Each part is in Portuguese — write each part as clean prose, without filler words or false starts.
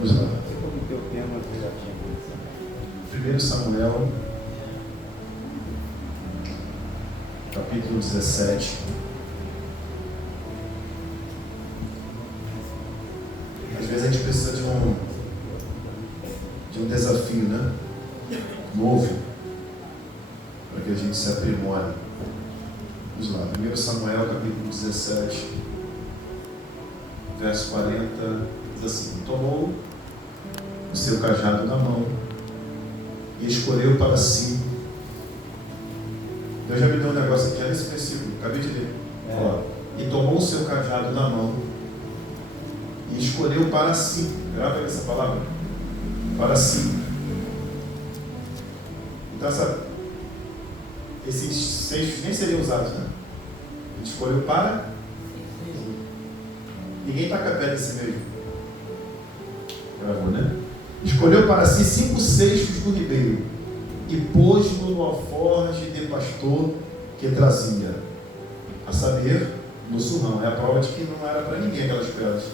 Vamos lá. Como teu tema que já tinha começado. 1 Samuel, capítulo 17. Às vezes a gente precisa de um desafio, né? Novo, para que a gente se aprimore. Vamos lá, 1 Samuel, capítulo 17, verso 40, diz assim: tomou o seu cajado na mão e escolheu para si. Deus já me deu um negócio aqui, olha esse versículo, acabei de ler. Ó, e tomou o seu cajado na mão e escolheu para si. Grava essa palavra. Para si. Então esses seixos nem seriam usados, né? Ele escolheu para. Ninguém taca pé nesse meio. Gravou, né? Escolheu para si 5 seixos do ribeiro e pôs-no no alforje de pastor que trazia, a saber, no surrão. É a prova de que não era para ninguém aquelas pedras.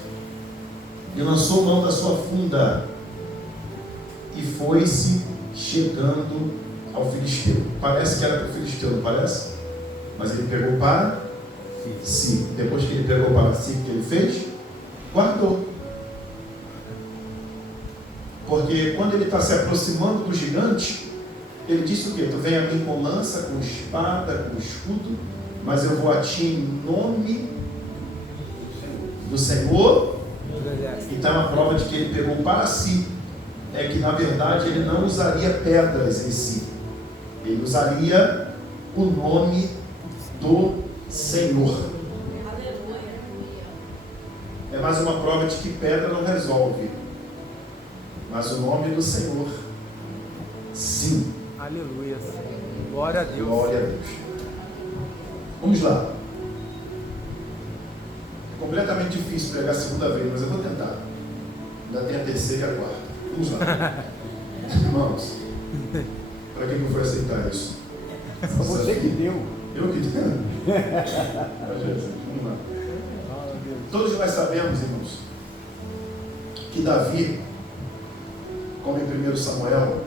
E lançou mão da sua funda e foi-se chegando ao filisteu. Parece que era para o filisteu, não parece? Mas ele pegou para si. Depois que ele pegou para si, o que ele fez? Guardou. Porque quando ele está se aproximando do gigante, ele disse o quê? Tu vem a mim com lança, com espada, com escudo, mas eu vou a ti em nome do Senhor. Então a prova de que ele pegou para si é que na verdade ele não usaria pedras em si, ele usaria o nome do Senhor. É mais uma prova de que pedra não resolve, mas o nome do Senhor, sim. Aleluia. Glória a Deus. Glória a Deus. Vamos lá. É completamente difícil pregar a segunda vez, mas eu vou tentar. Ainda tem a terceira e a quarta. Vamos lá. Irmãos, para quem não foi aceitar isso? Você que deu. Eu que deu? Vamos lá. Todos nós sabemos, irmãos, que Davi, como em 1 Samuel,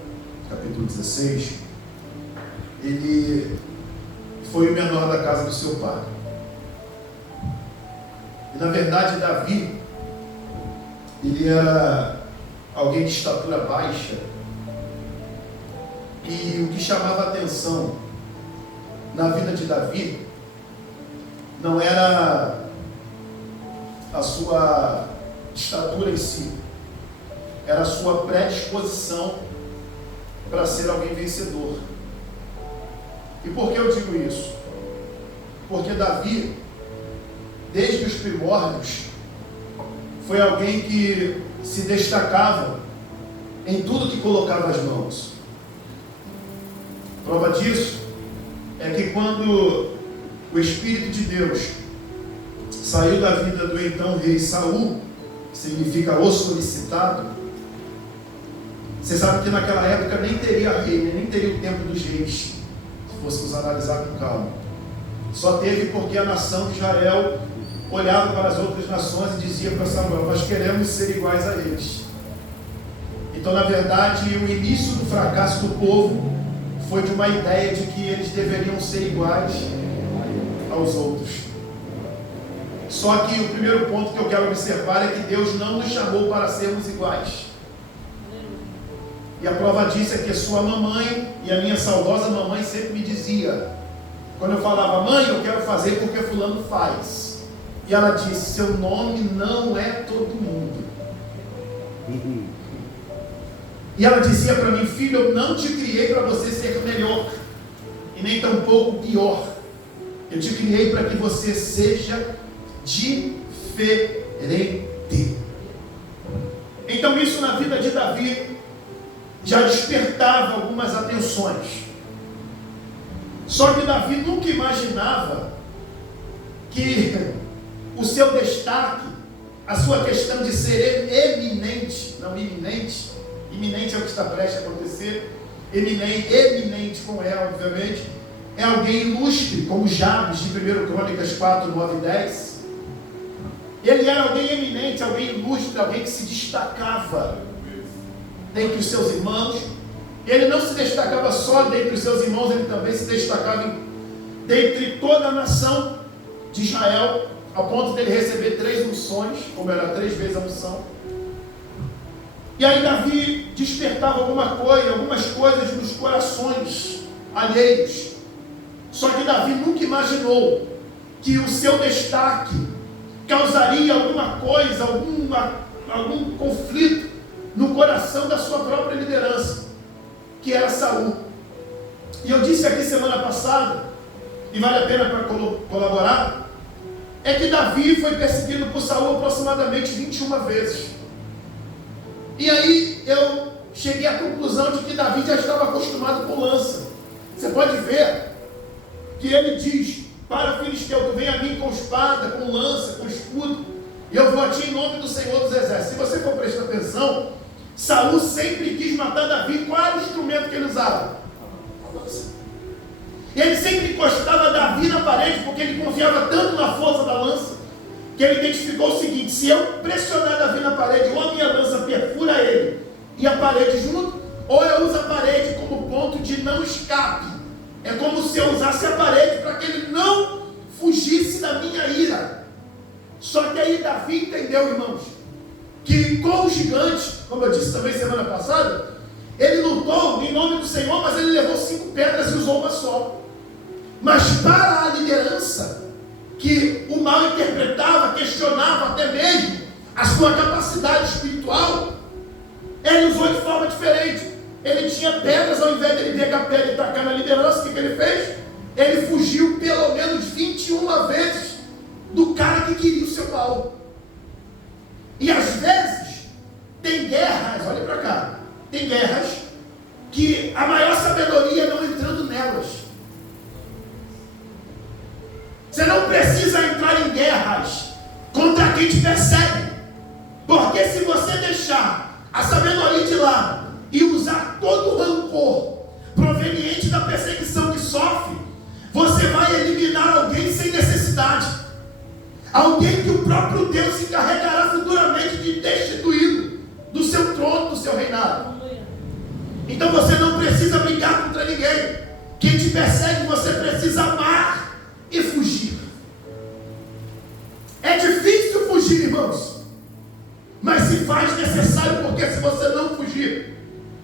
capítulo 16, ele foi o menor da casa do seu pai. E na verdade Davi, ele era alguém de estatura baixa, e o que chamava atenção na vida de Davi não era a sua estatura em si, era a sua predisposição para ser alguém vencedor. E por que eu digo isso? Porque Davi, desde os primórdios, foi alguém que se destacava em tudo que colocava as mãos. Prova disso é que quando o Espírito de Deus saiu da vida do então rei Saul, que significa o solicitado, você sabe que naquela época nem teria rei, nem teria o tempo dos reis, se fôssemos analisar com calma. Só teve porque a nação de Israel olhava para as outras nações e dizia para Samuel: nós queremos ser iguais a eles. Então, na verdade, o início do fracasso do povo foi de uma ideia de que eles deveriam ser iguais aos outros. Só que o primeiro ponto que eu quero observar é que Deus não nos chamou para sermos iguais. E a prova disso é que a sua mamãe e a minha saudosa mamãe sempre me dizia, quando eu falava: mãe, eu quero fazer porque fulano faz. E ela disse: seu nome não é todo mundo. E ela dizia para mim: filho, eu não te criei para você ser melhor, e nem tampouco pior. Eu te criei para que você seja diferente. Então isso na vida de Davi já despertava algumas atenções. Só que Davi nunca imaginava que o seu destaque, a sua questão de ser eminente, não iminente, iminente é o que está prestes a acontecer, eminente como é, obviamente, é alguém ilustre, como Jabes, de 1 Crônicas 4, 9 e 10. Ele era alguém eminente, alguém ilustre, alguém que se destacava dentre os seus irmãos. Ele não se destacava só dentre os seus irmãos, ele também se destacava dentre toda a nação de Israel, ao ponto dele receber 3 unções, como era 3 vezes a unção. E aí Davi despertava algumas coisas nos corações alheios. Só que Davi nunca imaginou que o seu destaque causaria alguma coisa, algum conflito no coração da sua própria liderança, que era Saul. E eu disse aqui semana passada, e vale a pena para colaborar, é que Davi foi perseguido por Saul aproximadamente 21 vezes. E aí eu cheguei à conclusão de que Davi já estava acostumado com lança. Você pode ver que ele diz para o filisteu: tu vem a mim com espada, com lança, com escudo, e eu vou a ti em nome do Senhor dos Exércitos. Se você for prestar atenção, Saul sempre quis matar Davi. Qual era o instrumento que ele usava? A lança. E ele sempre encostava Davi na parede, porque ele confiava tanto na força da lança, que ele identificou o seguinte: se eu pressionar Davi na parede, ou a minha lança perfura ele e a parede junto, ou eu uso a parede como ponto de não escape. É como se eu usasse a parede para que ele não fugisse da minha ira. Só que aí Davi entendeu, irmãos, que com o gigante, como eu disse também semana passada, ele lutou em nome do Senhor, mas ele levou 5 pedras e usou uma só. Mas para a liderança, que o mal interpretava, questionava até mesmo a sua capacidade espiritual, ele usou de forma diferente. Ele tinha pedras, ao invés de ele pegar a pedra e tacar na liderança, o que ele fez? Ele fugiu pelo menos 21 vezes do cara que queria o seu mal. E às vezes tem guerras, olha para cá, tem guerras que a maior sabedoria é não entrando nelas. Você não precisa entrar em guerras contra quem te persegue, porque se você deixar a sabedoria de lado e usar todo o rancor proveniente da perseguição que sofre, você vai eliminar alguém sem necessidade, alguém que o próprio Deus se encarregará futuramente de destituí-lo do seu trono, do seu reinado. Então você não precisa brigar contra ninguém. Quem te persegue, você precisa amar e fugir. É difícil fugir, irmãos, mas se faz necessário, porque se você não fugir,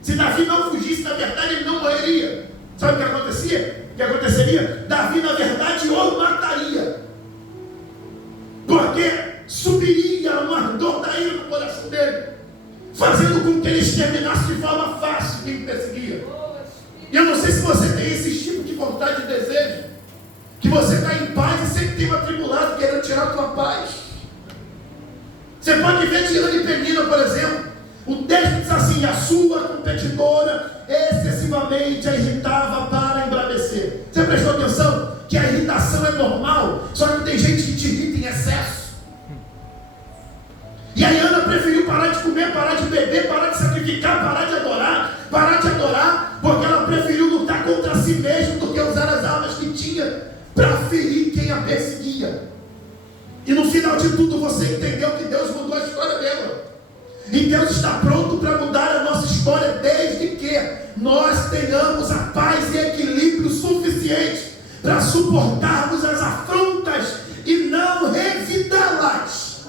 se Davi não fugisse, na verdade ele não morreria. Sabe o que acontecia? O que aconteceria? Davi, na verdade, o mataria, porque subiria uma ardor da ira no coração dele, fazendo com que ele exterminasse de forma fácil quem perseguia. E eu não sei se você tem esse tipo de vontade e desejo, que você está em paz e sempre tem um atribulado querendo tirar a tua paz. Você pode ver Diana e Penina, por exemplo. O texto diz assim: a sua competidora excessivamente a irritava para embravecer. Você prestou atenção que a irritação é normal, só que tem gente que te irrita em excesso. E a Ana preferiu parar de comer, parar de beber, parar de sacrificar, parar de adorar, porque ela preferiu lutar contra si mesma do que usar as armas que tinha para ferir quem a perseguia. E no final de tudo você entendeu que Deus mudou a história dela. E Deus está pronto para mudar a nossa história, desde que nós tenhamos a paz e equilíbrio suficiente para suportarmos as afrontas e não revidá-las.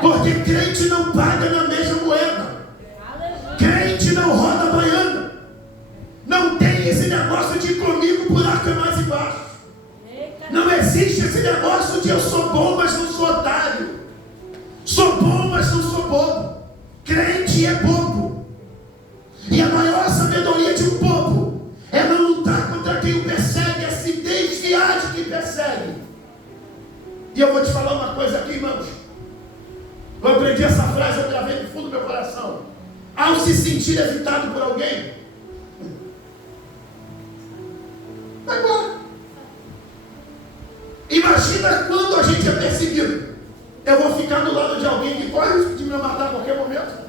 Porque crente não paga na mesma moeda. Crente não roda baiana. Não tem esse negócio de ir comigo por arco é mais embaixo. Não existe esse negócio de eu sou bom, mas não sou otário. Sou bom, mas não sou bobo. Crente é bobo. E a maior sabedoria de um bobo é não lutar contra quem o persegue, é se desviar de quem persegue. E eu vou te falar uma coisa aqui, irmãos. Eu aprendi essa frase, eu gravei no fundo do meu coração. Ao se sentir evitado por alguém, vai embora. Imagina quando a gente é perseguido. Eu vou ficar do lado de alguém que corre o risco de me matar a qualquer momento?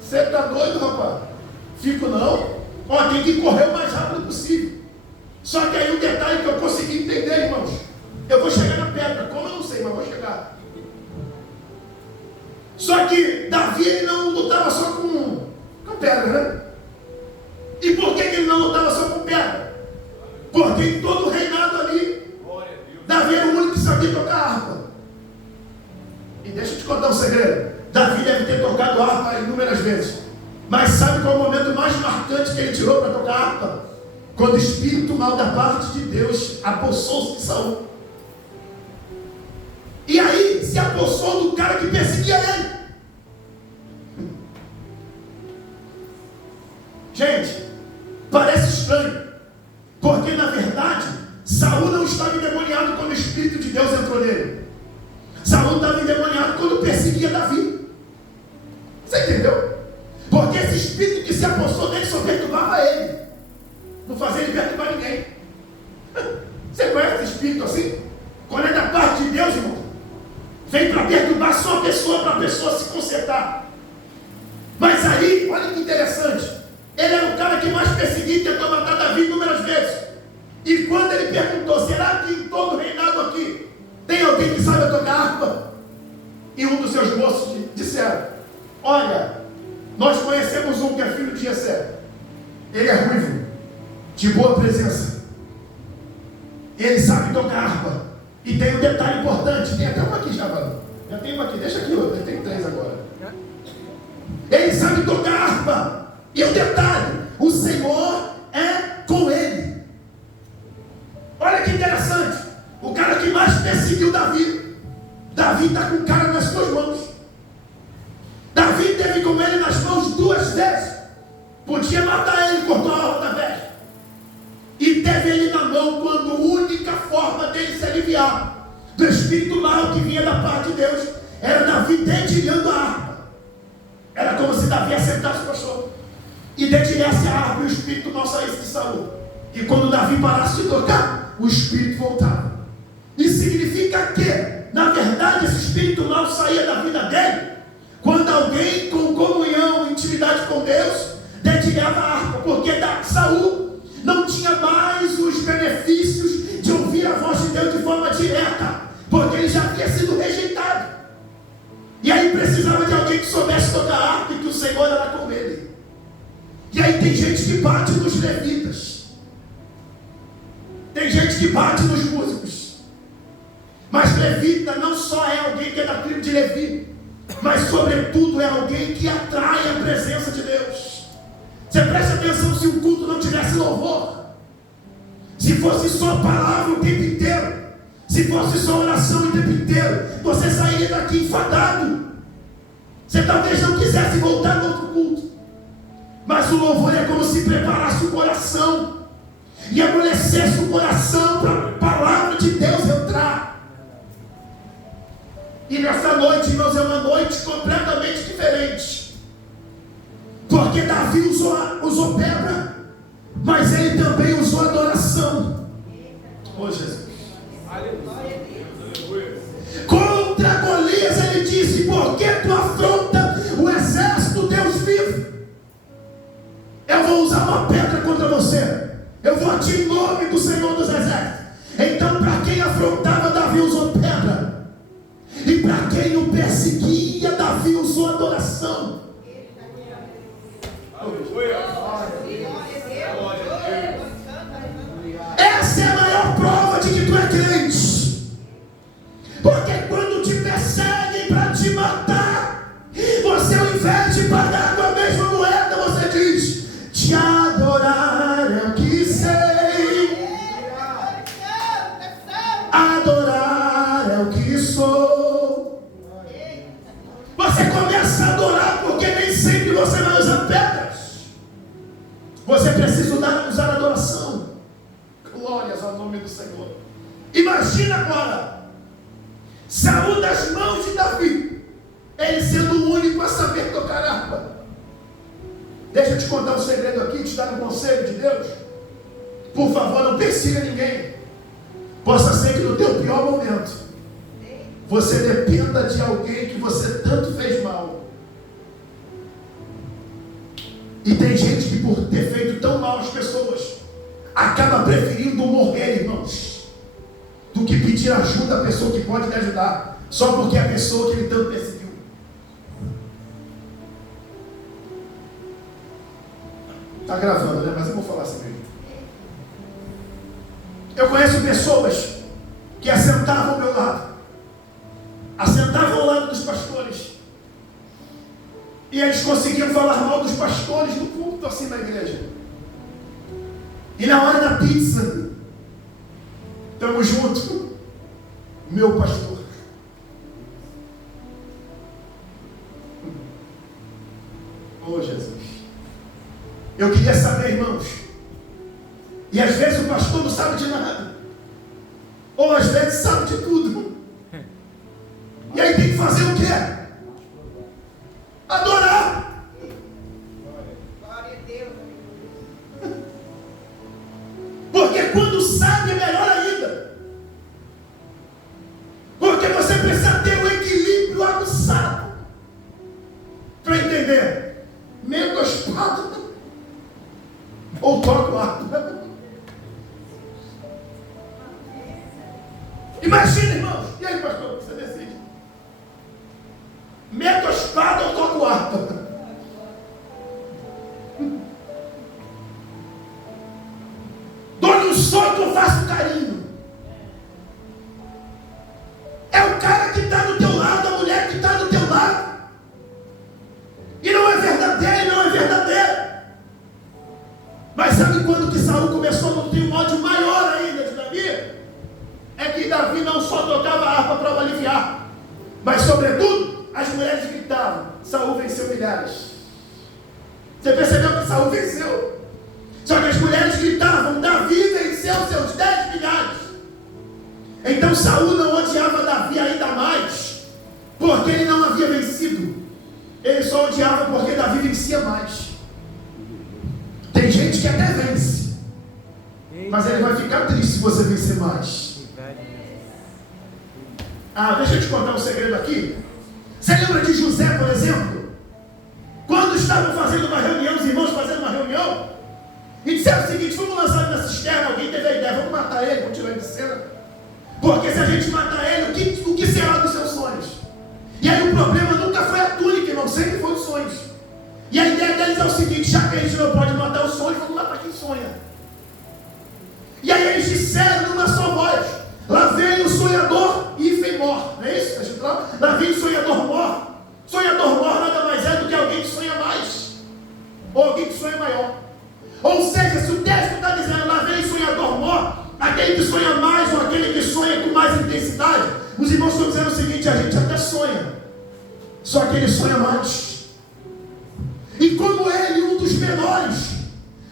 Você está doido, rapaz? Fico não. Ó, tem que correr o mais rápido possível. Só que aí um detalhe que eu consegui entender, irmãos. Eu vou chegar na pedra. Como eu não sei, mas vou chegar. Só que Davi, ele não lutava só com pedra, né? E por que ele não lutava só com pedra? Porque em todo o reinado ali, Davi era o único que sabia tocar harpa. E deixa eu te contar um segredo. Davi deve ter tocado harpa inúmeras vezes. Mas sabe qual é o momento mais marcante que ele tirou para tocar harpa? Quando o espírito mal da parte de Deus apossou-se de Saul. E aí se apossou do cara que perseguia ele. Gente, parece estranho, porque na verdade Saul não estava endemoniado quando o Espírito de Deus entrou nele. Saul estava endemoniado quando perseguia Davi. Você entendeu? Porque esse espírito que se apossou dele só perturbava ele, não fazia ele perturbar ninguém. Você conhece esse espírito assim? Quando é da parte de Deus, irmão, vem para perturbar só a pessoa, para a pessoa se consertar. Mas aí, olha que interessante, ele era o cara que mais perseguia e tentou matar Davi inúmeras vezes. E quando ele perguntou, será que em todo o reinado aqui tem alguém que sabe tocar harpa? E um dos seus moços disseram, olha, nós conhecemos um que é filho de Jessé. Ele é ruivo, de boa presença. Ele sabe tocar harpa. E tem um detalhe importante, tem até uma aqui já, mano. Já tem uma aqui, deixa aqui outra, tem 3 agora. Ele sabe tocar harpa. E o detalhe, o Senhor é com ele. Olha que interessante. O cara que mais perseguiu Davi, Davi está com o cara nas suas mãos. Davi teve com ele nas mãos 2 vezes. Podia matar ele, cortou a alma da velha. E teve ele na mão quando a única forma dele se aliviar do espírito mau que vinha da parte de Deus era Davi dedilhando a harpa. Era como se Davi assentasse o pastor e dedilhasse a harpa e o espírito mau saísse de Saul. E quando Davi parasse de tocar, o espírito voltava. Isso significa que, na verdade, esse espírito mau saía da vida dele quando alguém com comunhão, intimidade com Deus, dedilhava a harpa, porque Saul não tinha mais os benefícios de ouvir a voz de Deus de forma direta, porque ele já havia sido rejeitado. E aí precisava de alguém que soubesse tocar harpa e que o Senhor era com ele. E aí tem gente que bate nos levitas, tem gente que bate nos músicos. Mas levita não só é alguém que é da tribo de Levi, mas sobretudo é alguém que atrai a presença de Deus. Você presta atenção, se o culto não tivesse louvor, se fosse só palavra o tempo inteiro, se fosse só oração o tempo inteiro, você sairia daqui enfadado. Você talvez não quisesse voltar no outro culto. Mas o louvor é como se preparasse o coração e amolecesse o coração para a palavra de Deus entrar. E nessa noite, irmãos, é uma noite completamente diferente. Porque Davi usou pedra, mas ele também usou adoração. Oh, Jesus. Contra Golias ele disse, por que tu afronta o exército Deus vivo? Eu vou usar uma pedra contra você. Eu vou te em nome do Senhor dos Exércitos. Então, para quem afrontava, Davi usou pedra. E para quem o perseguia, Davi usou adoração. Essa é a maior prova de que tu é crente. Porque quando te perseguem para te matar, você, ao invés de pagar com a mesma moeda, você diz, te adorar é o que sei, adorar é o que sou. Você começa a adorar porque nem sempre você vai usar pedras. Você precisa usar adoração. Glórias ao nome do Senhor. Imagina agora Saul das mãos de Davi, ele sendo o único a saber tocar harpa. Deixa eu te contar um segredo aqui, te dar um conselho de Deus. Por favor, não persiga ninguém. Possa ser que no teu pior momento você dependa de alguém que você tanto fez mal. E tem gente que, por ter feito tão mal às pessoas, acaba preferindo morrer, irmãos. do que pedir ajuda à pessoa que pode lhe ajudar, só porque é a pessoa que ele tanto perseguiu. Está gravando, né? Mas eu vou falar assim mesmo. Eu conheço pessoas que assentavam ao meu lado, assentavam ao lado dos pastores, e eles conseguiam falar mal dos pastores no culto, assim, na igreja. E na hora da pizza, estamos juntos, meu pastor. Oh, Jesus. Eu queria saber, irmãos, e às vezes o pastor não sabe de nada, ou às vezes sabe de tudo, e aí tem que fazer o quê? Adorar. Glória a Deus. Porque quando sabe é melhor ainda, porque você precisa ter um equilíbrio aguçado para entender. Meto a espada ou toco a arma. Imagina, irmãos. E aí, pastor, você decide. Meto a espada ou toco a arma? Dou-lhe um soco ou faço carinho? É o cara que está do teu lado, a mulher que está do teu lado. E não é verdadeiro, não é verdadeiro. Mas sabe quando que Saul começou a nutrir um ódio maior ainda de Davi? É que Davi não só tocava a harpa para o aliviar, mas sobretudo as mulheres gritavam. Saul venceu milhares. Você percebeu que Saul venceu? Só que as mulheres gritavam, Davi venceu seus 10 milhares. Então Saul não odiava Davi ainda mais, porque ele não havia vencido. Ele só odiava porque Davi vencia mais. Tem gente que até vence, mas ele vai ficar triste se você vencer mais. Deixa eu te contar um segredo aqui. Você lembra de José, por exemplo? Quando estavam fazendo uma reunião, os irmãos fazendo uma reunião, e disseram o seguinte: vamos lançar ele na cisterna. Alguém teve a ideia, vamos matar ele, vamos tirar ele de cena, porque se a gente matar ele, o que será dos seus sonhos? E aí o problema nunca foi a túnica, irmão, sempre foi os sonhos. E a ideia deles é o seguinte: já que a gente não pode matar os sonhos, vamos matar quem sonha. E aí eles disseram numa só voz: lá vem o sonhador e mor. Não é isso? Está escrito lá? Lá vem o sonhador mor. Sonhador mor nada mais é do que alguém que sonha mais, ou alguém que sonha maior. Ou seja, se o texto está dizendo lá vem o sonhador mor, aquele que sonha mais ou aquele que sonha com mais intensidade, os irmãos estão dizendo o seguinte: a gente até sonha, só que ele sonha mais. E como ele, um dos menores,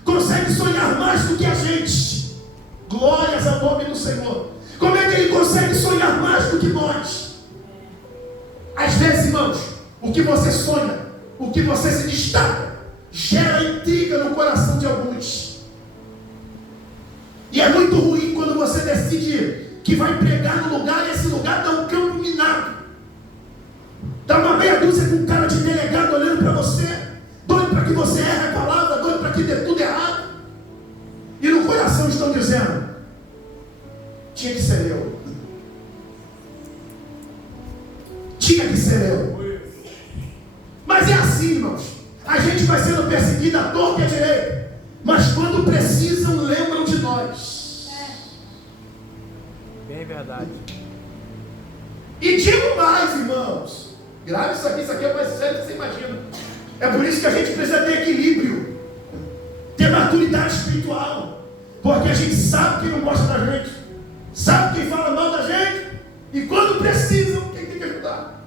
consegue sonhar mais do que a gente, glórias ao nome do Senhor. Como é que ele consegue sonhar mais do que nós? Às vezes, irmãos, o que você sonha, o que você se destaca, gera intriga no coração de alguns. E é muito ruim quando você decide que vai pregar no lugar e esse lugar está um campo minado. Está uma meia dúzia com um cara de delegado olhando para você, doido para que você erre a palavra, doido para que dê tudo errado. E no coração estão dizendo: tinha que ser eu. Tinha que ser eu. Mas é assim, irmãos. A gente vai sendo perseguido à torta e à direita, mas quando precisam, lembram de nós. Bem verdade. E digo mais, irmãos. Grave isso aqui é mais sério do que você imagina. É por isso que a gente precisa ter equilíbrio, ter maturidade espiritual, porque a gente sabe quem não gosta da gente, sabe quem fala mal da gente, e quando precisam, quem tem que ajudar?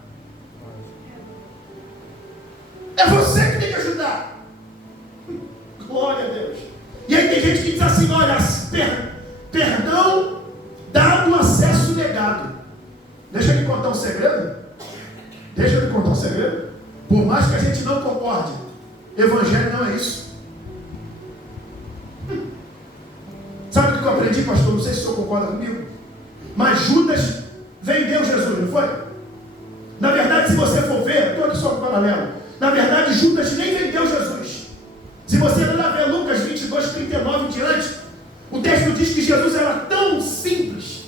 É você que tem que ajudar. Glória a Deus. E aí tem gente que diz assim: olha, perdão dado, acesso negado. Deixa eu lhe contar um segredo. Deixa eu lhe contar um segredo. Por mais que a gente não concorde, evangelho não é isso. Sabe o que eu aprendi, pastor? Não sei se o senhor concorda comigo, mas Judas vendeu Jesus, não foi? Na verdade, se você for ver, estou aqui só com o paralelo. Na verdade, Judas nem vendeu Jesus. Se você lá ver Lucas 22, 39 em diante, o texto diz que Jesus era tão simples,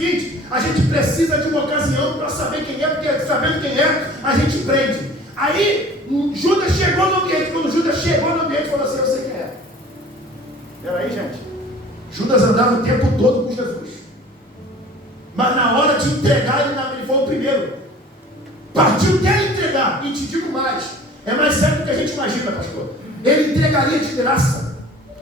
seguinte: a gente precisa de uma ocasião para saber quem é, porque sabendo quem é, a gente prende. Aí Judas chegou no ambiente. Quando Judas chegou no ambiente, falou assim: eu sei quem é. Peraí, gente. Judas andava o tempo todo com Jesus, mas na hora de entregar, ele foi o primeiro. Partiu dele entregar. E te digo mais: é mais sério do que a gente imagina, pastor. Ele entregaria de graça.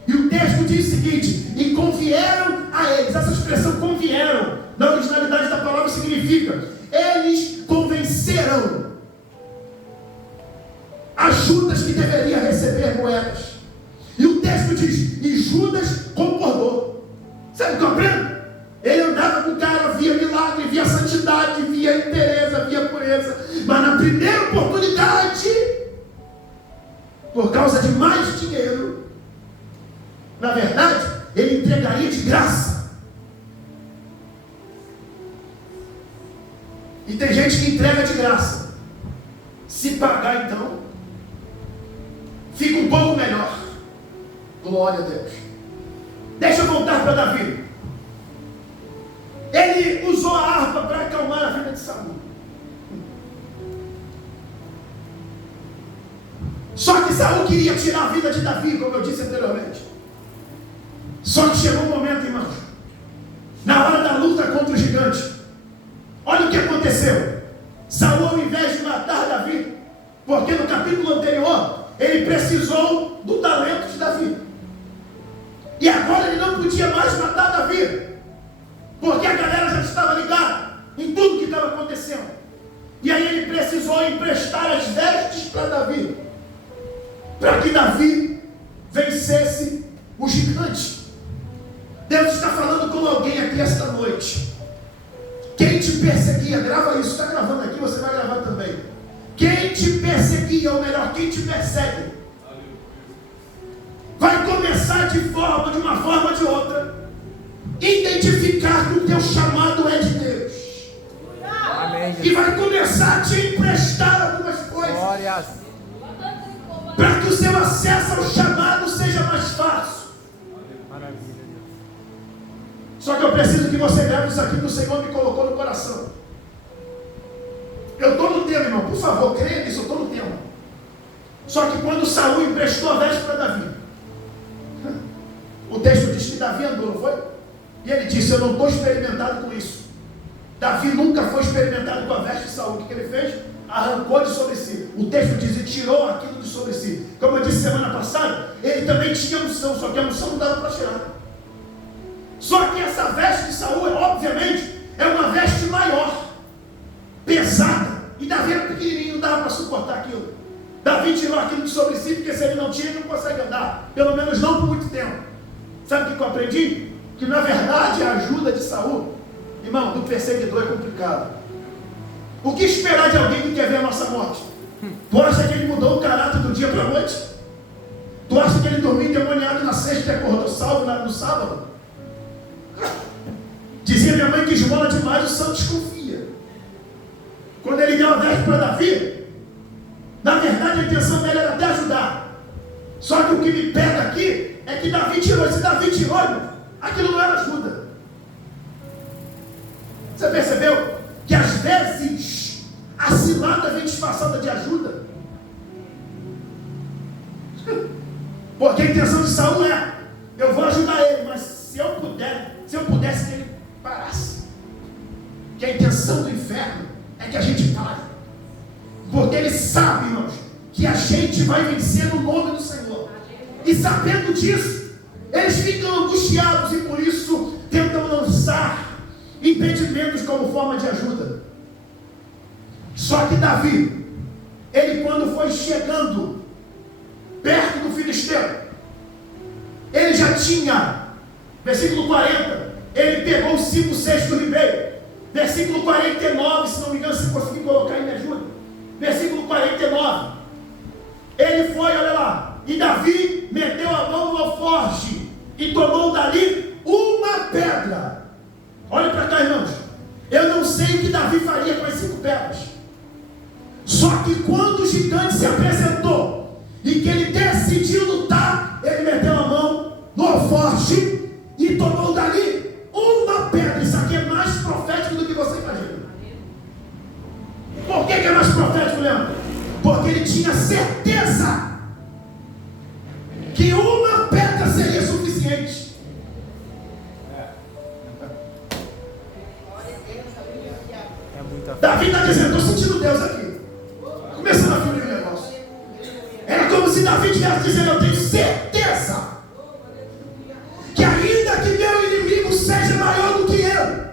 E o texto diz o seguinte: e convieram a eles. Essa expressão convieram, na originalidade da palavra, significa: eles convenceram a Judas que deveria receber moedas. E o texto diz: e Judas concordou. Sabe o que eu aprendo? Ele andava com o cara, via milagre, via santidade, via interesse, via pureza. Mas na primeira oportunidade, por causa de mais dinheiro, na verdade, ele entregaria de graça. E tem gente que entrega de graça. Se pagar, então, fica um pouco melhor. Glória a Deus. Deixa eu voltar para Davi. Ele usou a harpa para acalmar a vida de Saul. Só que Saul queria tirar a vida de Davi, como eu disse anteriormente. Só que chegou um momento, irmãos, na hora da luta contra o gigante, olha o que aconteceu. Saul, ao invés de matar Davi, porque no capítulo anterior ele precisou do talento de Davi, e agora ele não podia mais matar Davi, porque a galera já estava ligada em tudo que estava acontecendo. E aí ele precisou emprestar as vestes para Davi, para que Davi vencesse o gigante. Deus está falando com alguém aqui esta noite. Quem te perseguia, grava isso, está gravando aqui, você vai gravar também. Quem te perseguia, ou melhor, quem te persegue, vai começar de uma forma ou de outra, identificar que o teu chamado é de Deus. Amém. E vai começar a te emprestar algumas coisas. Glórias. Para que o seu acesso ao chamado seja mais fácil. Maravilha, Deus. Só que eu preciso que você grave isso aqui que o Senhor me colocou no coração. Eu estou no tema, irmão, por favor, creia nisso, eu estou no tema. Só que quando Saul emprestou a veste para Davi, o texto diz que Davi andou, não foi? E ele disse: eu não estou experimentado com isso. Davi nunca foi experimentado com a veste de Saul. O que ele fez? Arrancou de sobre si. O texto diz: e tirou aquilo de sobre si. Como eu disse semana passada, ele também tinha unção, só que a unção não dava para tirar. Só que essa veste de Saul, obviamente, é uma veste maior, pesada, e Davi era pequenininho, não dava para suportar aquilo. Davi tirou aquilo de sobre si, porque se ele não tira, ele não consegue andar, pelo menos não por muito tempo. Sabe o que eu aprendi? Que na verdade a ajuda de Saul, irmão, do perseguidor é complicado. O que esperar de alguém que quer ver a nossa morte? Tu acha que ele mudou o caráter do dia para a noite? Tu acha que ele dormiu endemoniado na sexta e acordou salvo no sábado? Dizia minha mãe que esmola demais, o santo desconfia. Quando ele deu a veste para Davi, na verdade a intenção dele era até ajudar. Só que o que me pega aqui é que Davi tirou. Se Davi tirou, aquilo não era ajuda. Você percebeu que às vezes a cilada vem disfarçada de ajuda? Porque a intenção de Saul é: eu vou ajudar ele, mas se eu pudesse que ele parasse. Que a intenção do inferno é que a gente pare, porque ele sabe, irmãos, que a gente vai vencer no nome do Senhor. E sabendo disso, eles ficam angustiados e por isso tentam lançar impedimentos como forma de ajuda. Só que Davi, ele quando foi chegando perto do filisteu, ele já tinha, versículo 40, ele pegou os 5 cestos do ribeiro. Versículo 49, se não me engano, se conseguir colocar aí, me ajuda. Versículo 49, ele foi, olha lá, e Davi meteu a mão no alforje e tomou dali uma pedra. Olha para cá, irmãos. Eu não sei o que Davi faria com as 5 pedras. Só que quando o gigante se apresentou e que ele decidiu lutar, ele meteu a mão no alforje e tomou dali uma pedra. Isso aqui é mais profundo profético, Leandro? Porque ele tinha certeza que uma pedra seria suficiente. Davi está dizendo, estou sentindo Deus aqui. Começando a fluir o negócio. Era como se Davi estivesse dizendo, eu tenho certeza que ainda que meu inimigo seja maior do que eu,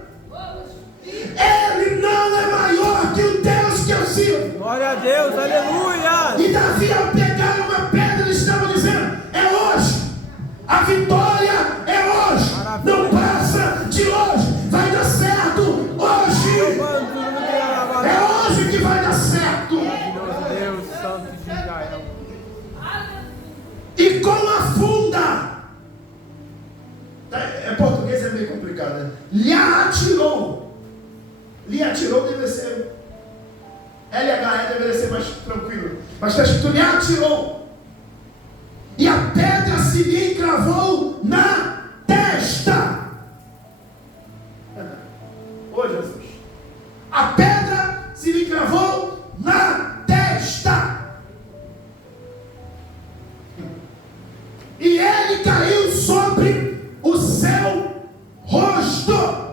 ele não é maior que o Deus que eu sirvo. Glória a Deus, aleluia. E Davi, ao pegar uma pedra, ele estava dizendo, é hoje. A vitória é hoje. Maravilha. Não passa de hoje. Vai dar certo hoje. É hoje que vai dar certo. Deus Santo de Israel. E com a funda, português é meio complicado, né? Lhe atirou deve ser LHE, deveria ser mais tranquilo, mas está escrito lhe atirou, e a pedra se lhe encravou na testa. Ô Jesus, a pedra se lhe encravou na testa, e ele caiu sobre o seu rosto.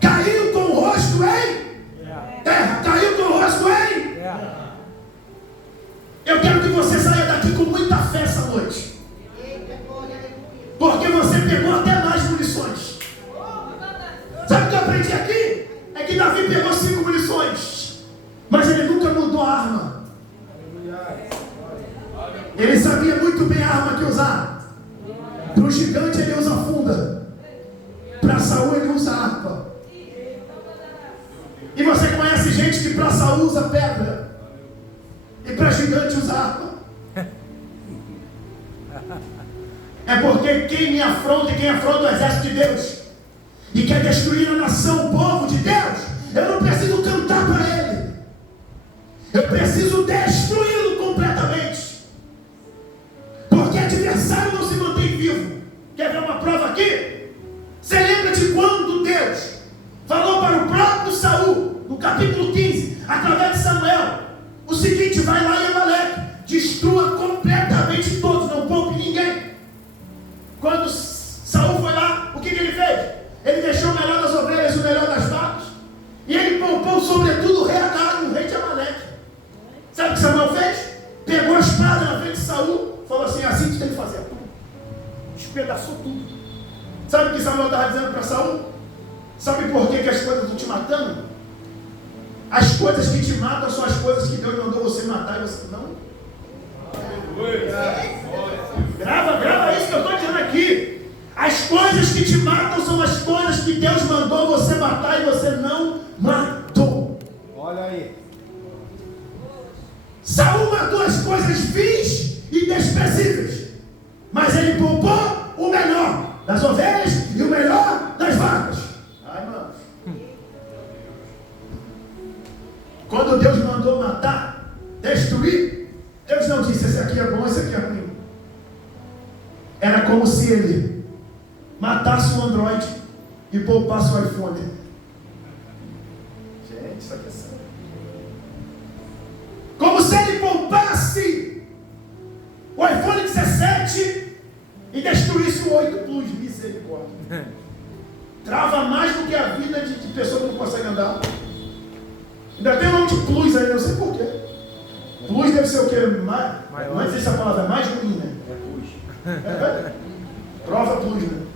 Caiu com o rosto em terra. Caiu com o rosto em. Eu quero que você saia daqui com muita fé essa noite, porque você pegou até mais munições. Sabe o que eu aprendi aqui? É que Davi pegou 5 munições, mas ele nunca mudou a arma. Ele sabia muito bem a arma que usar. Para o gigante ele usa funda, para Saul ele usa harpa. E você conhece gente que para Saul usa pedra e para gigante usa harpa? É porque quem me afronta e quem afronta o exército de Deus e quer destruir a nação, o povo de Deus, eu não preciso cantar para ele, eu preciso destruí-lo completamente, porque adversário não se mantém vivo. Quer ver uma prova aqui? Você lembra de quando Deus falou para o próprio Saul, no capítulo 15, através de Samuel, o seguinte: vai lá em Amaleque, destrua completamente todos, não poupe ninguém. Quando Saul foi lá, o que ele fez? Ele deixou o melhor das ovelhas e o melhor das vacas, e ele poupou sobretudo o rei Agag, o rei de Amaleque. Sabe o que Samuel fez? Pegou a espada na frente de Saul, falou assim: assim tu tem que fazer. Despedaçou tudo. Sabe o que Samuel estava dizendo para Saul? Sabe por que as coisas estão te matando? As coisas que te matam são as coisas que Deus mandou você matar e você não. Grava isso que eu estou dizendo aqui. As coisas que te matam são as coisas que Deus mandou você matar e você não matou. Olha aí. Saul matou as coisas vis e desprezíveis, mas ele poupou o melhor das ovelhas e o melhor das vacas. Ai, mano. Quando Deus mandou matar, destruir, Deus não disse: esse aqui é bom, esse aqui é ruim. Era como se ele matasse o Android e poupasse o iPhone. Gente, isso aqui é sério. Como se ele poupasse o iPhone 17 e destruísse o 8 Plus. Misericórdia. Trava mais do que a vida de pessoa que não consegue andar. Ainda tem o nome de Plus aí, não sei porquê. Plus deve ser o quê? Não existe a palavra, mais ruim, né? É. Prova Plus, né?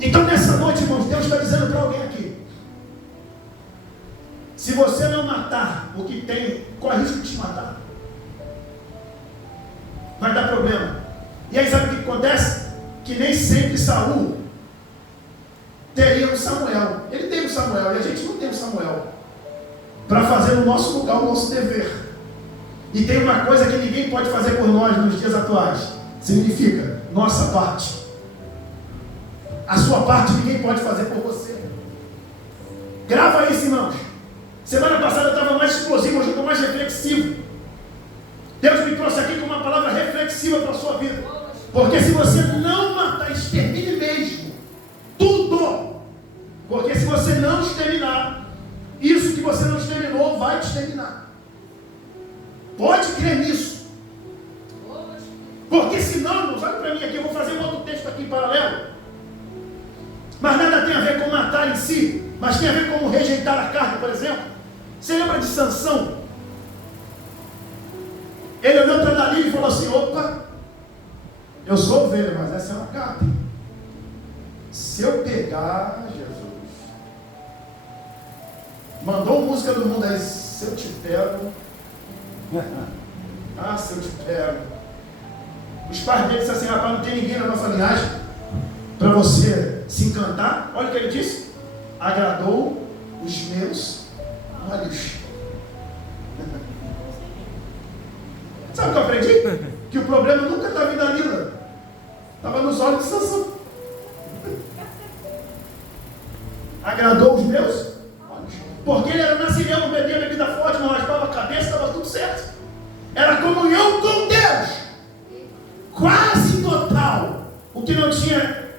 Então nessa noite, irmãos, Deus está dizendo para alguém aqui: se você não matar o que tem, corre risco de te matar. Vai dar problema. E aí sabe o que acontece? Que nem sempre Saul teria um Samuel. Ele tem um Samuel e a gente não tem um Samuel para fazer no nosso lugar o nosso dever. E tem uma coisa que ninguém pode fazer por nós nos dias atuais. Significa nossa parte. A sua parte ninguém pode fazer por você. Grava isso, irmãos. Semana passada eu estava mais explosivo, hoje eu estou mais reflexivo. Deus me trouxe aqui com uma palavra reflexiva para a sua vida. Porque se você não matar, extermine mesmo tudo. Porque se você não exterminar, isso que você não exterminou vai te exterminar. Pode crer nisso. Porque senão, irmãos, olha para mim aqui, eu vou fazer um outro texto aqui em paralelo. Mas nada tem a ver com matar em si, mas tem a ver com rejeitar a carne, por exemplo. Você lembra de Sansão? Ele olhou para Dalila e falou assim: opa, eu sou ovelha, mas essa é uma carne. Se eu pegar, Jesus, mandou música do mundo aí, se eu te pego, ah, se eu te pego. Os pais dele disseram assim: rapaz, não tem ninguém na nossa linhagem para você se encantar. Olha o que ele disse: agradou os meus olhos. Sabe o que eu aprendi? Que o problema nunca estava em Dalila, estava nos olhos de Sansão. Agradou os meus olhos, porque ele era nascimento, não bebia bebida forte, não raspava a cabeça, estava tudo certo. Era comunhão com Deus, quase total. O que não tinha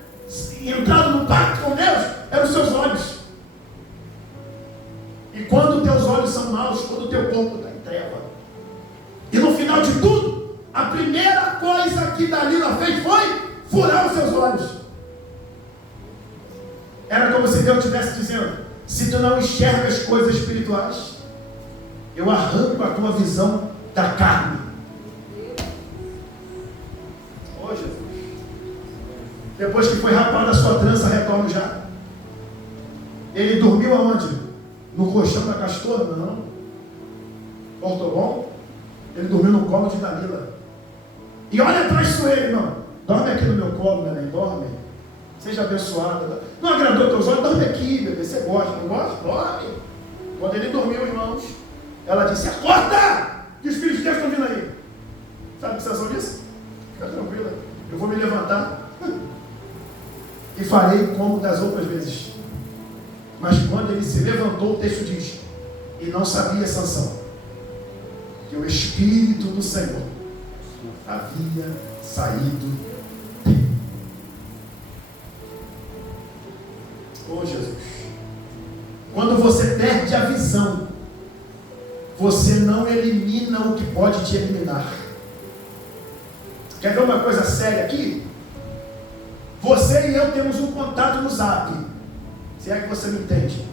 entrado no pacto com Deus eram os seus olhos. E quando teus olhos são maus, quando o teu corpo está em treva. E no final de tudo, a primeira coisa que Dalila fez foi furar os seus olhos. Era como se Deus estivesse dizendo: se tu não enxerga as coisas espirituais, eu arranco a tua visão da carne. Oh, Jesus. Depois que foi rapada a sua trança, retorno já. Ele dormiu aonde? No colchão da castora? Não. Ortobom? Ele dormiu no colo de Dalila. E olha a traiçoeira, irmão. Dorme aqui no meu colo, neném, dorme. Seja abençoada. Não agradou teus olhos? Dorme aqui, bebê. Você gosta, não gosta? Dorme. Quando ele dormiu, irmãos, ela disse: acorda! Que os filhos de Deus estão vindo aí. Sabe o que Sansão disse? Fica tranquila. Eu vou me levantar e farei como das outras vezes. Mas quando ele se levantou, o texto diz: e não sabia Sansão que o Espírito do Senhor havia saído dele. Oh, Jesus. Quando você perde a visão, você não elimina o que pode te eliminar. Quer ver uma coisa séria aqui? Você e eu temos um contato no Zap, se é que você me entende.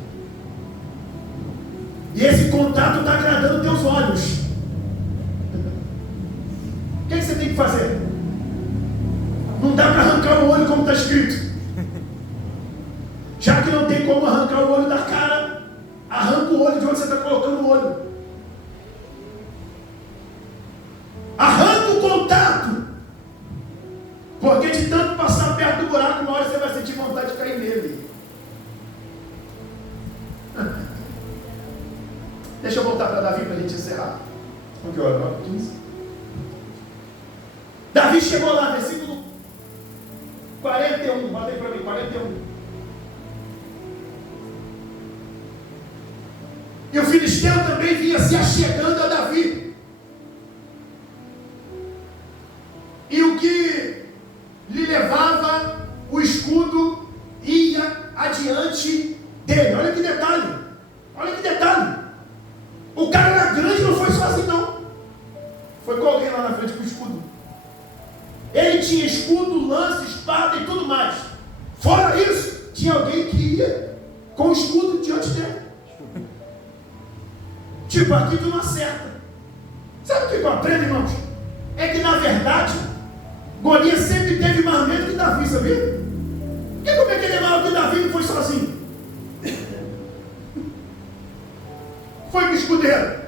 E esse contato está agradando teus olhos. O que você tem que fazer? Não dá para arrancar o olho como está escrito. Já que não tem como arrancar o olho da cara, arranca o olho de onde você está colocando o olho. Arranca o contato. Porque de tanto passar perto do buraco, uma hora você vai sentir vontade de cair nele. Deixa eu voltar para Davi para a gente encerrar. Com que hora? 9h15. Davi chegou lá, versículo 41. Bota aí para mim, 41. E o filisteu também vinha se achegando a Davi. E o que lhe levava o escudo ia adiante dele. Olha que detalhe. Olha que detalhe. O cara era grande, não foi sozinho não. Foi com alguém lá na frente com o escudo. Ele tinha escudo, lança, espada e tudo mais. Fora isso, tinha alguém que ia com o escudo diante dele. Tipo, aqui tu não acerta. Sabe o que eu aprendo, irmãos? É que na verdade Golias sempre teve mais medo que Davi, sabia? E como é que ele é maior que Davi não foi sozinho? Foi com escudeiro.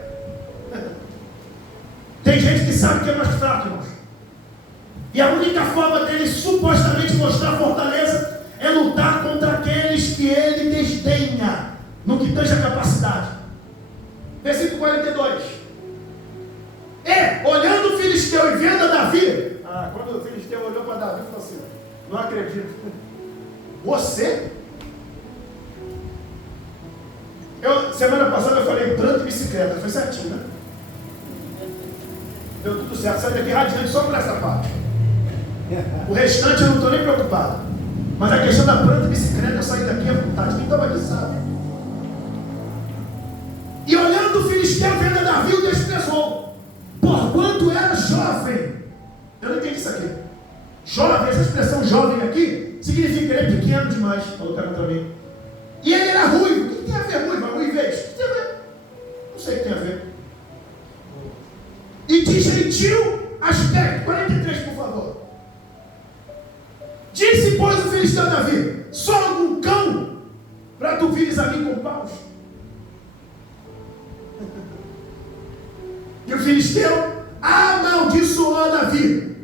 Tem gente que sabe que é mais fraco, irmãos. E a única forma dele supostamente mostrar fortaleza é lutar contra aqueles que ele desdenha, no que tange a capacidade. Versículo 42. Olhando o filisteu e vendo a Davi, quando o filisteu olhou para Davi, falou assim: não acredito. Você? Semana passada eu falei branco e bicicleta, foi certinho, né? Deu tudo certo, sai daqui radiante só por essa parte. O restante eu não estou nem preocupado. Mas a questão da planta e bicicleta, eu saí daqui vontade. Quem estava aqui sabe. E olhando o filisteu, vendo Davi, o desprezou, porquanto era jovem. Eu não entendi isso aqui. Jovem, essa expressão jovem aqui, significa que ele é pequeno demais, colocaram para mim. E ele era ruivo. O que tem a ver ruivo? Ruivez? O que tem a ver? Não sei o que tem a ver. E de gentil aspecto. 43, por favor. Disse, pois, o filisteu a Davi: só algum cão para tu vires a mim com paus? E o filisteu amaldiçoou a Davi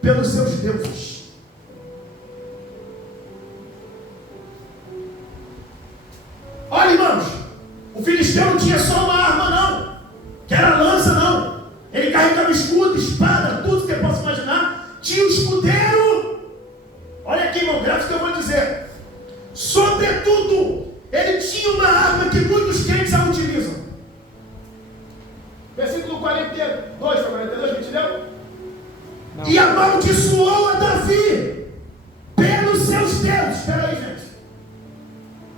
pelos seus deuses. Olha, irmãos, o filisteu não tinha só uma arma, não, que era a lança, não. Ele carregava escudo, espada, tudo que você possa imaginar. Tinha um escudeiro. Olha aqui, irmão, gráfico que eu vou dizer. Sobretudo, ele tinha uma arma que muitos crentes a utilizam. Versículo 42, 42, que te leu? E amaldiçoou a Davi pelos seus deuses. Espera aí, gente.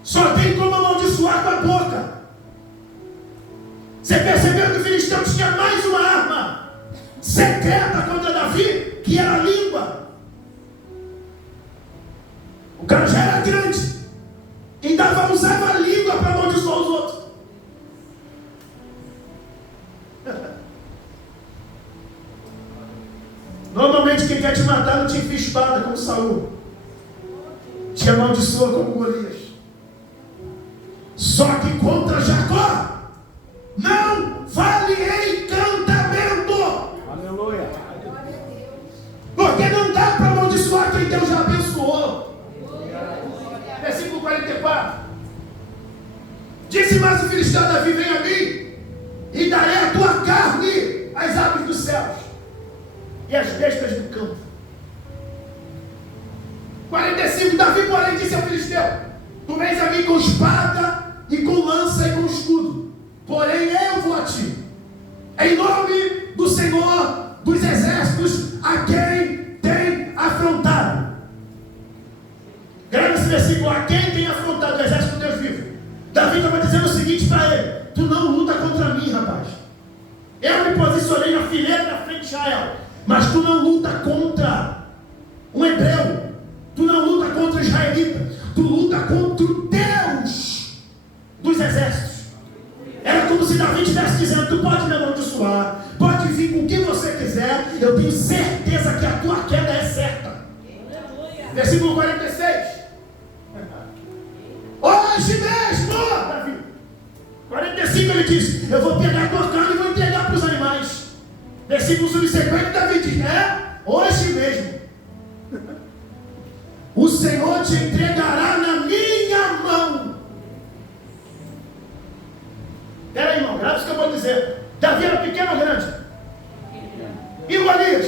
Só tem como amaldiçoar com a boca. Você percebeu que o filisteu tinha mais uma arma secreta contra Davi, que era a língua. O cara já era grande, ainda usava a língua para amaldiçoar os outros. Normalmente quem quer te matar não te enfia espada como Saul, te amaldiçoa como Golias. Só que contra Jacó não vale encantamento. Aleluia. Porque não dá para amaldiçoar quem Deus já abençoou. Versículo 44. Disse mais o filisteu a Davi: vem a mim, e darei a tua carne às aves dos céus e às bestas do campo. 45. Davi, porém, disse ao filisteu: tu vens a mim com espada e com lança e com escudo, porém eu vou a ti em nome do Senhor dos exércitos, a quem tem afrontado. Grave esse versículo: a quem tem afrontado o exército do Deus vivo. Davi estava dizendo o seguinte para ele: tu não luta contra mim, rapaz. Eu me posicionei na fileira da frente de Israel, mas tu não luta contra um hebreu, tu não luta contra o israelita, tu luta contra o Deus dos exércitos. Era como se Davi estivesse dizendo: tu pode me amaldiçoar, pode vir com o que você quiser, eu tenho certeza que a tua queda é certa. Versículo 46. Hoje mesmo, Davi. 45 ele diz: eu vou pegar a tua carne e vou entregar para os animais. Versículo subsequente, Davi diz: hoje mesmo o Senhor te entregará na minha mão. Espera aí, irmão, grave isso que eu vou dizer. Davi era pequeno ou grande? E Golias?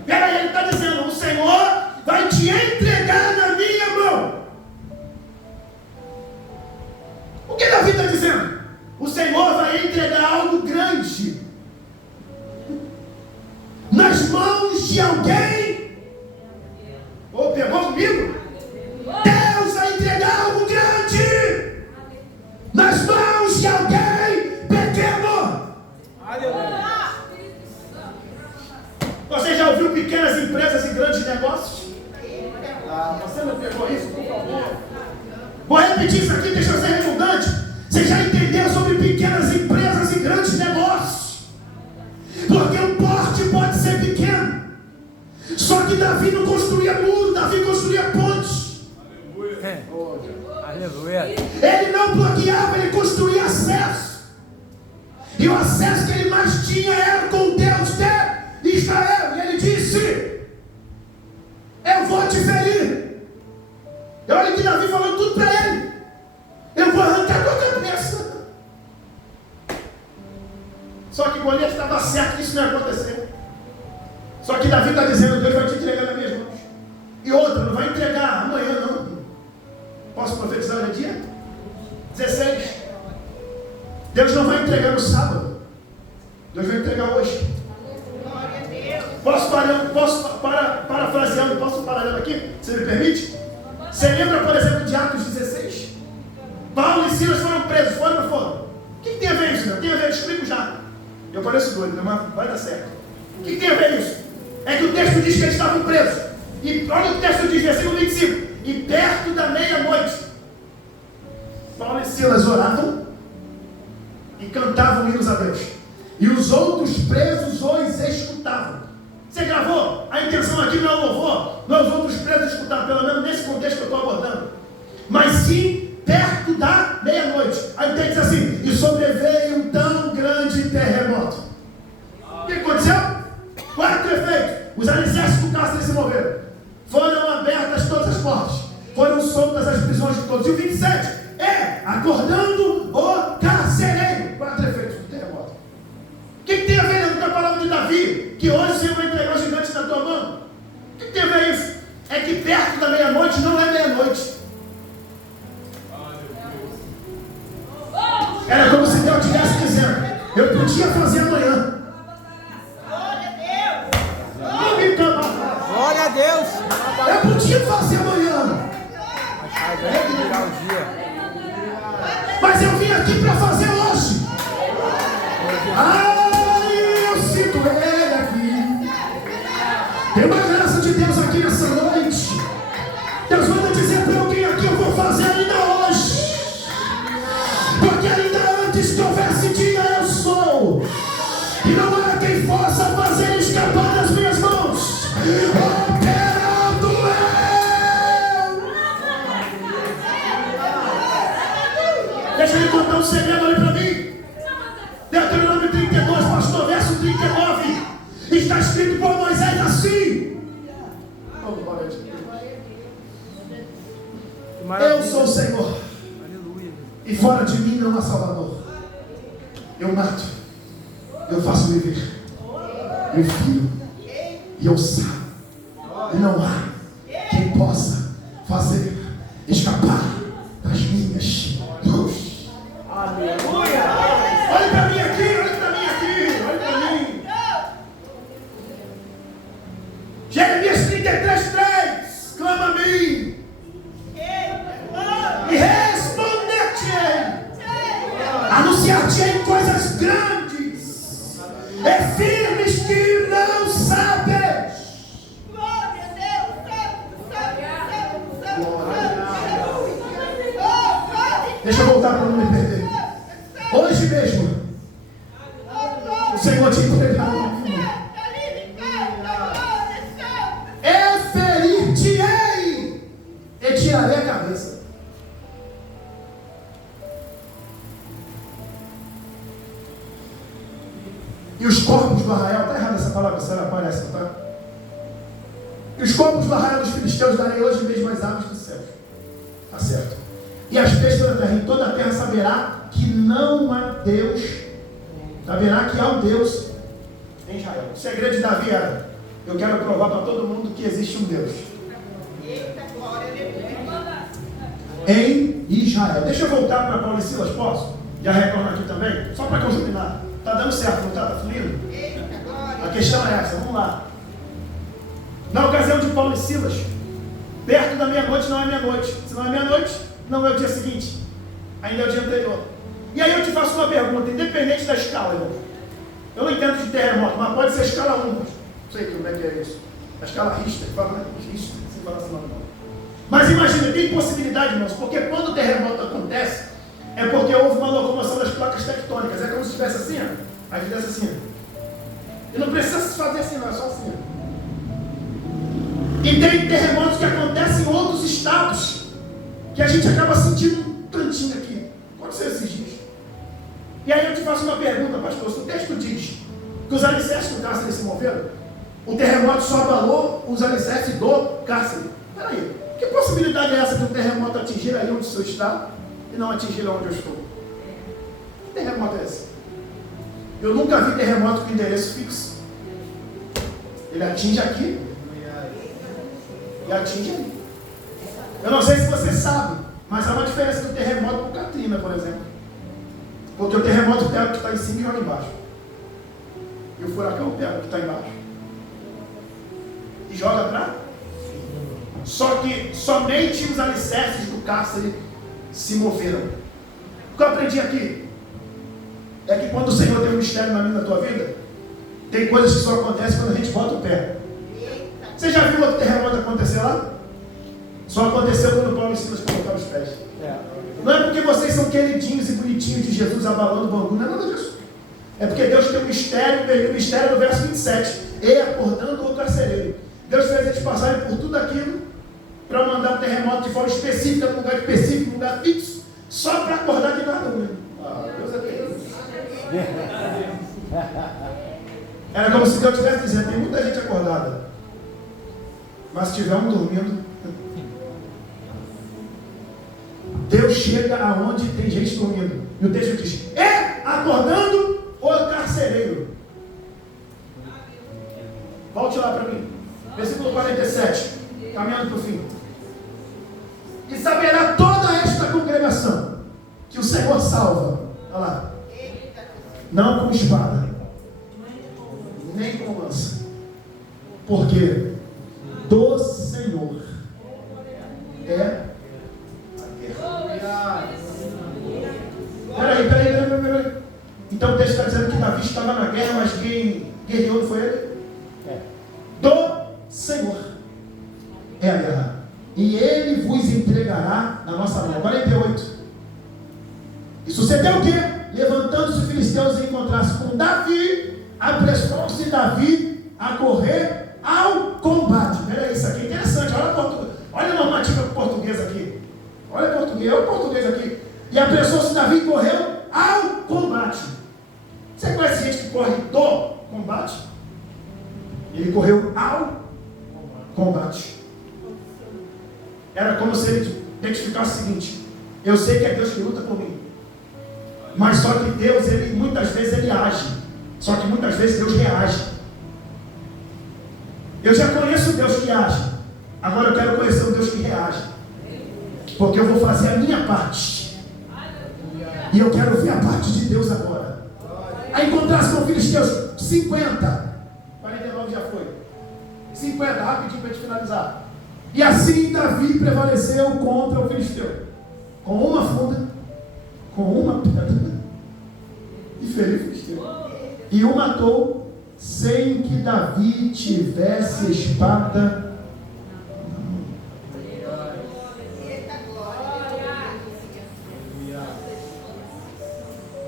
Espera aí, ele está dizendo: o Senhor vai te entregar na minha mão. O que Davi está dizendo? O Senhor vai entregar algo grande nas mãos de alguém. Ou pegou comigo? Deus vai entregar algo grande nas mãos de alguém pequeno. Você já ouviu pequenas empresas e grandes negócios? Você não pegou isso, por favor? Vou repetir isso aqui, deixa eu ser redundante. Você já entendeu sobre pequenas empresas e grandes negócios? Porque o porte pode ser pequeno. Só que Davi não construía muro, Davi construía pontes. Aleluia. Ele não bloqueava, ele construía acesso. E o acesso que ele mais tinha era com Deus de Israel. E ele disse: eu vou te ferir. E olha que Davi falou tudo para ele: eu vou arrancar tua cabeça. Só que Golias estava certo que isso não ia acontecer. Só que Davi está dizendo: Deus vai te entregar nas minhas mãos. E outra, não vai entregar amanhã não. Posso profetizar no dia? 16. Deus não vai entregar no sábado. Deus vai entregar hoje. Posso parafraseando, posso paralelo aqui? Você me permite? Você lembra, por exemplo, de Atos Silas foram presos, foram ou não foram? O que tem a ver isso, meu? Tem a ver, eu explico já. Eu pareço doido, mas vai dar certo. O que tem a ver isso? É que o texto diz que eles estavam presos. E olha o que o texto diz, versículo 25. E perto da meia-noite, Paulo e Silas oravam e cantavam hinos a Deus. E os outros presos os escutavam. Você gravou? A intenção aqui não é o louvor, não é os outros presos escutar, pelo menos nesse contexto que eu estou abordando. Mas sim, perto da meia-noite. Aí o texto diz assim: e sobreveio um tão grande terremoto. O que aconteceu? Qual é o efeito? Os alicerces do cárcere se moveram. Foram abertas todas as portas. Foram soltas as prisões de todos. E o 27 é acordando o carcereiro. Qual é o efeito do terremoto? O que tem a ver com a palavra de Davi? Que hoje o Senhor vai entregar os gigantes na tua mão. O que tem a ver isso? É que perto da meia-noite não é meia-noite. Era como se Deus estivesse dizendo: eu podia fazer amanhã. Glória a Deus. Eu podia fazer amanhã. Mas eu vim aqui para fazer hoje. Eu sinto ele aqui. Tem uma graça de Deus aqui nessa noite. Deus manda dizer para alguém aqui: eu vou fazer ainda hoje. Porque ainda antes que houvesse dia, eu sou. E não há quem possa fazer escapar das minhas mãos. Operando eu. Deixa ele contar um segredo ali para mim. Deuteronômio 32, pastor, verso 39. Está escrito por Moisés assim: eu sou o Senhor, e fora de mim não há Salvador. Eu mato, eu faço viver, eu filho, e eu saro, e não há quem possa fazer escapar das minhas mãos. Aleluia! Olha para mim aqui, olha para mim aqui, olha para mim. Jeremias 33:3, clama a mim e responder-te-ei, anunciar-te-ei coisas grandes e firmes que não sabes. Deixa eu voltar para não me perder. Hoje mesmo o Senhor te entregará uma cura. Ferir-te-ei e tirarei a cabeça. E os corpos do arraial, está errada essa palavra, se ela aparece, não está? E os corpos do arraial dos filisteus darei hoje mesmo as aves do céu. Está certo. E as bestas da terra, em toda a terra saberá que não há Deus, saberá que há um Deus em Israel. O segredo de Davi era: eu quero provar para todo mundo que existe um Deus em Israel. Deixa eu voltar para Paulo e Silas, posso? Já retorno aqui também, só para conjuminar. Está dando certo, não está? Está fluindo? A questão é essa, vamos lá. Na ocasião de Paulo e Silas, perto da meia-noite não é meia-noite. Se não é meia-noite, não é o dia seguinte, ainda é o dia anterior. E aí eu te faço uma pergunta, independente da escala, irmão. Eu não entendo de terremoto, mas pode ser escala 1. Não sei como é que é isso. A escala Richter, fala, né? Richter, sem falar assim não. Mas imagina, tem possibilidade, irmãos, porque quando o terremoto acontece, é porque houve uma locomoção das placas tectônicas. É como se estivesse assim, ó. Aí fizesse assim, ó. E não precisa se fazer assim, não, é só assim, ó. E tem terremotos que acontecem em outros estados, que a gente acaba sentindo um cantinho aqui. Aconteceu esses dias. E aí eu te faço uma pergunta, pastor. Se o texto diz que os alicerces do cárcere se moveram, o terremoto só abalou os alicerces do cárcere. Peraí, que possibilidade é essa de um terremoto atingir aí onde o senhor está e não atingir onde eu estou? Que terremoto é esse? Eu nunca vi terremoto com endereço fixo. Ele atinge aqui e atinge ali. Eu não sei se você sabe, mas há uma diferença do terremoto para o Katrina, por exemplo. Porque o terremoto pega o que está em cima e joga embaixo. E o furacão pega o que está embaixo e joga para. Só que somente os alicerces do cárcere se moveram. que eu aprendi aqui? É que quando o Senhor tem um mistério na minha, na tua vida, tem coisas que só acontecem quando a gente bota o pé. Você já viu outro terremoto acontecer lá? Só aconteceu quando Paulo e Silas colocaram os pés. Não é porque vocês são queridinhos e bonitinhos de Jesus abalando o bambu, não é nada disso. É porque Deus tem um mistério, o mistério no verso 27, e acordando o carcereiro. Deus fez eles passarem por tudo aquilo para mandar um terremoto de forma específica, num lugar específico, num lugar fixo, só para acordar de nada mesmo. Deus é querido. Era como se Deus estivesse dizendo, tem muita gente acordada, mas se tiver um dormindo, Deus chega aonde tem gente dormindo. E o texto diz, acordando o carcereiro. Volte lá para mim. Versículo 47, caminhando para o fim. E saberá toda esta congregação que o Senhor salva. Olha lá. Não com espada, nem com lança. Porque do Senhor é a guerra. Peraí. Então o texto está dizendo que Davi estava na guerra, mas quem guerreou não foi ele? Do Senhor é a guerra. E ele vos entregará na nossa mão. 48. E sucedeu o quê? Levantando-se os filisteus e encontrasse com Davi, apressou-se Davi a correr ao combate. Peraí, isso aqui é interessante. Olha a normativa portuguesa aqui. Olha o português aqui. E apressou-se Davi e correu ao combate. Você conhece gente que corre do combate? Ele correu ao combate. Era como se ele identificasse o seguinte: eu sei que é Deus que luta por mim, mas só que Deus, muitas vezes ele age, só que muitas vezes Deus reage. Eu já conheço o Deus que age, agora eu quero conhecer o Deus que reage, porque eu vou fazer a minha parte, e eu quero ver a parte de Deus agora. Aí encontrasse com filisteus 50, 49 já foi, 50, rapidinho para a gente finalizar. E assim Davi prevaleceu contra o filisteu, com uma funda, com uma pedra, e feriu o filisteu, e o matou, sem que Davi tivesse espada.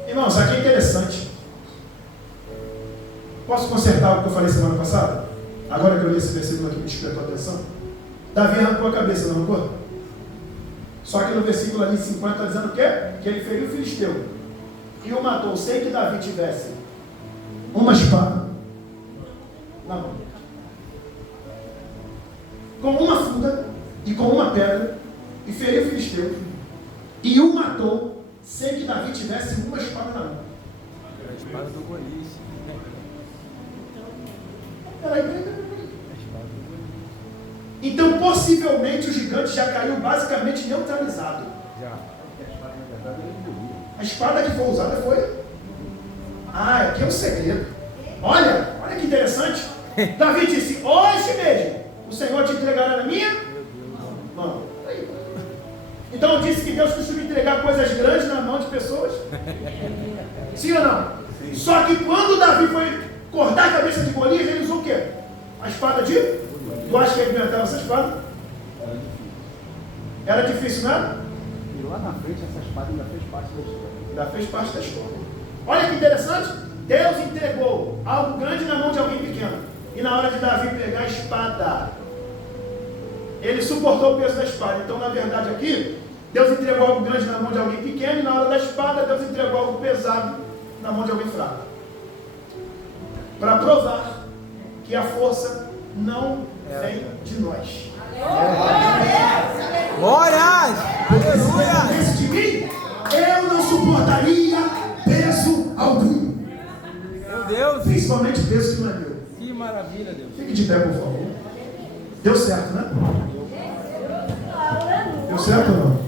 Irmãos, aqui é interessante. Posso consertar o que eu falei semana passada? Agora que eu li esse versículo aqui, me despertou a atenção. Davi arrancou a cabeça, não arrancou? Só que no versículo ali 50 está dizendo o quê? Que ele feriu o filisteu e o matou, sem que Davi tivesse uma espada na mão, com uma funda e com uma pedra, e feriu o filisteu e o matou, sem que Davi tivesse uma espada na mão. A espada do Golias. Peraí. Então, possivelmente, o gigante já caiu basicamente neutralizado. Já. A espada que foi usada foi... aqui é um segredo. Olha que interessante. Davi disse, hoje mesmo, o Senhor te entregará na minha mão. Então, disse que Deus costuma entregar coisas grandes na mão de pessoas. Sim ou não? Sim. Só que quando Davi foi cortar a cabeça de Golias, ele usou o quê? A espada de... Tu acha que ele inventava essa espada? Era difícil, não era? E lá na frente essa espada ainda fez parte da história. Ainda fez parte da história. Olha que interessante. Deus entregou algo grande na mão de alguém pequeno. E na hora de Davi pegar a espada, ele suportou o peso da espada. Então, na verdade aqui, Deus entregou algo grande na mão de alguém pequeno. E na hora da espada, Deus entregou algo pesado na mão de alguém fraco. Para provar que a força não vem de nós. Glórias! Aleluia! Peso de mim, eu não suportaria peso algum. Meu Deus! Principalmente peso que não é meu. Que maravilha, Deus! Fique de pé, por favor. Deu certo, né? Deu certo ou não?